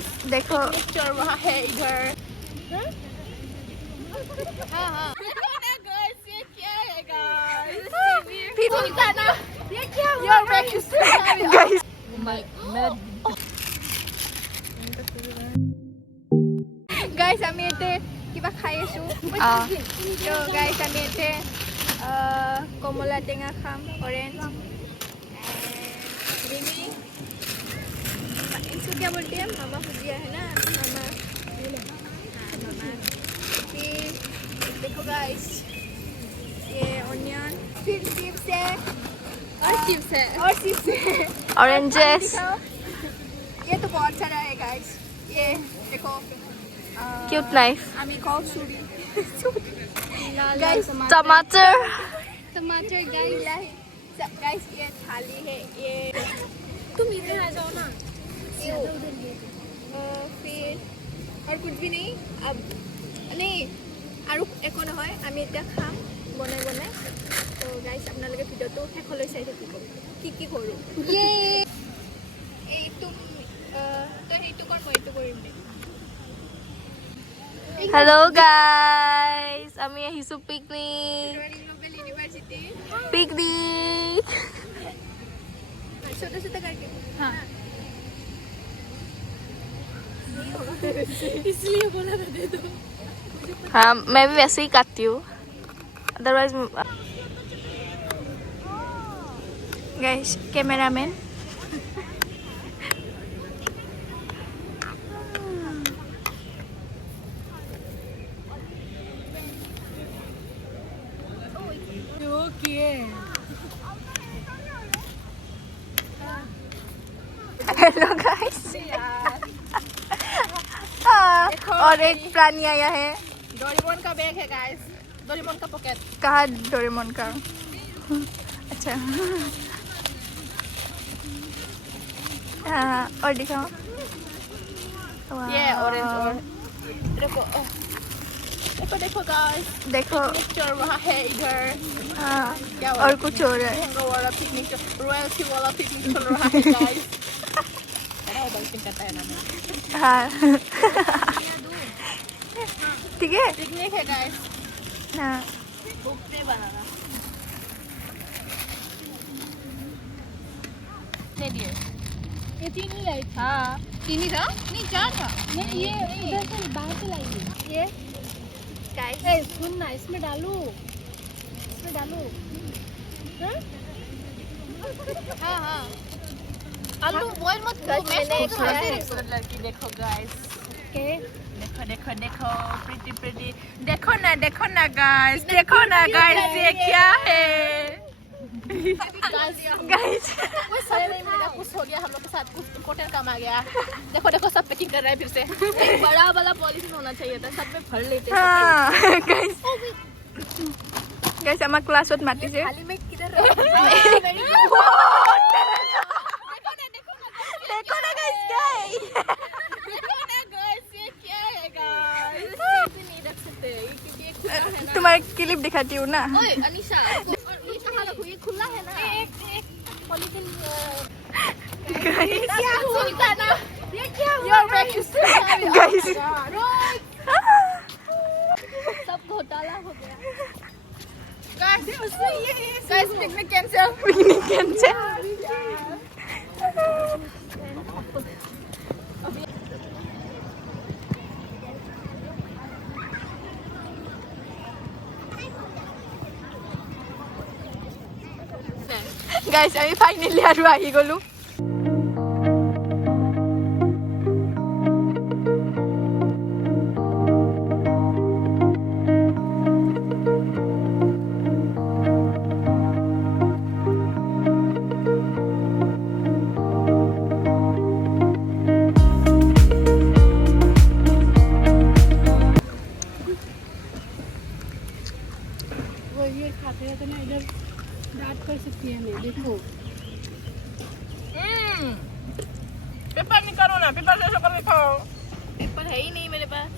Guys देखो picture वहाँ है इधर। हाँ हाँ गाइस ये क्या है गाइस? बोलता ना ये क्या हुआ गाइस গাইস আমি এতে কিবা খাই আছো তো গাইস আমি এতে কমলা টেঙা খাম অরেঞ্জ रिमी इसको क्या बोलते हैं मामा भुजिया है ना मामा हाँ मामा फिर देखो गाइस ये ऑनियन फिर चिप्स है और चिप्स है ऑरेंजेस ये तो बहुत सारा है गाइस ये देखो क्यूट नाइफ আমি কল ছুরি गाइस टमाटर टमाटर गाइस ये थाली है ये तुम इधर आ जाओ ना। फिर और कुछ भी नहीं अब नहीं আৰু একো নহয় আমি এতিয়া খাম বনাই বনাই তো গাইস আপোনালোকে ভিডিঅ'টো শেষলৈ চাই থাকিব কি কি কৰোঁ এইটো তো সেইটো কৰ মই এইটো কৰিম দে हेलो गाइस আমি আহিছো পিকনিক ग्लोबल यूनिवर्सिटी पिकनिक छोटा छोटा करके हाँ इसलिए बोला था दे दो। हाँ मैं भी वैसे ही काटती हूँ otherwise guys cameraman hello guys और एक प्राणी आया है डोरेमोन का बैग है गाइस डोरेमोन का पॉकेट कहा डोरेमोन का अच्छा हाँ और दिखाओ ये ऑरेंज और देखो देखो देखो गाइस देखो पिक्चर वहाँ है इधर हाँ क्या और कुछ हो रहा है लहंगा वाला पिकनिक रॉयल्टी वाला पिकनिक चल रहा है गाइस करता है ना हाँ ठीक है पिकनिक है गाइस हाँ बुकते बनाना ले दिए ये तीन ही लाई थी। हाँ तीन ही था नहीं चार था नहीं ये इधर से बाहर से लाई है। ये गाइस ए सुन ना इसमें डालू हाँ? हाँ हाँ आलू बॉयल मत करो मैंने मैं खाया है। लड़की देखो गाइस के देखो देखो देखो प्रीटी प्रीटी देखो ना गाइस ये क्या है गाइस कोई सारे नहीं मिला कुछ हो गया हम लोग के साथ कुछ इम्पोर्टेंट काम आ गया देखो देखो सब पैकिंग कर रहे हैं फिर से एक बड़ा वाला पॉलिथीन होना चाहिए था सब में भर लेते हाँ गाइस गाइस আমাৰ ক্লাছত মাতিছে थाली में किधर देखो ना गाइस क्या है ये क्या है गाइस नहीं रख सकते ये क्योंकि ये खुला है ना तुम्हारा क्लिप दिखाती हूँ ना ओए अनीशा और ये कहाँ रखो ये खुला है ना एक पॉलिथीन क्या सुनता ना ये क्या हुआ गाइस सब घोटाला हो गया guys picnic cancel picnic cancel guys আমি ফাইনালি আৰু আহি গলো वो ये खाते हैं तो ना इधर बात कर सकती है मैं देखो पेपर निकालो ना पेपर से कर लिखो पेपर है ही नहीं मेरे पास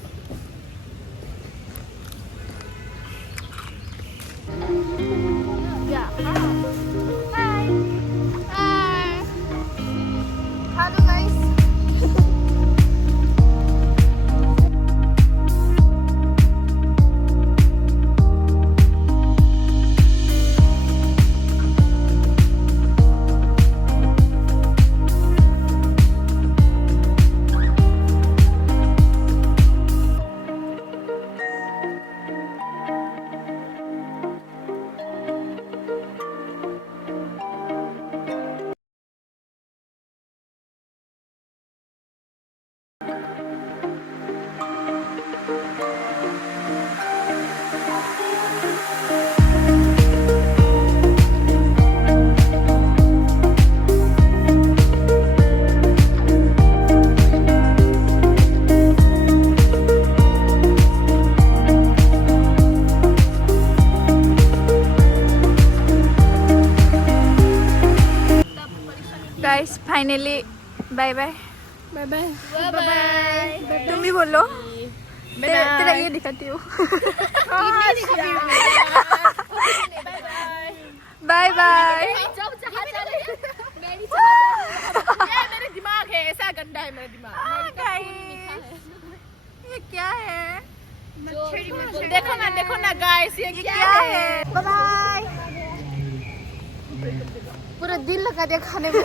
hello guys finally bye bye bye bye. Bye. तुम भी बोलो। तेरा ये दिखाती हूँ। Bye bye. जब जहाँ जा रही है मेरी ये मेरे दिमाग है, ऐसा गंदा है मेरा दिमाग। ये क्या है? देखो ना गाइस, ये क्या है? Bye bye. पूरा दिल लगा दिया खाने में।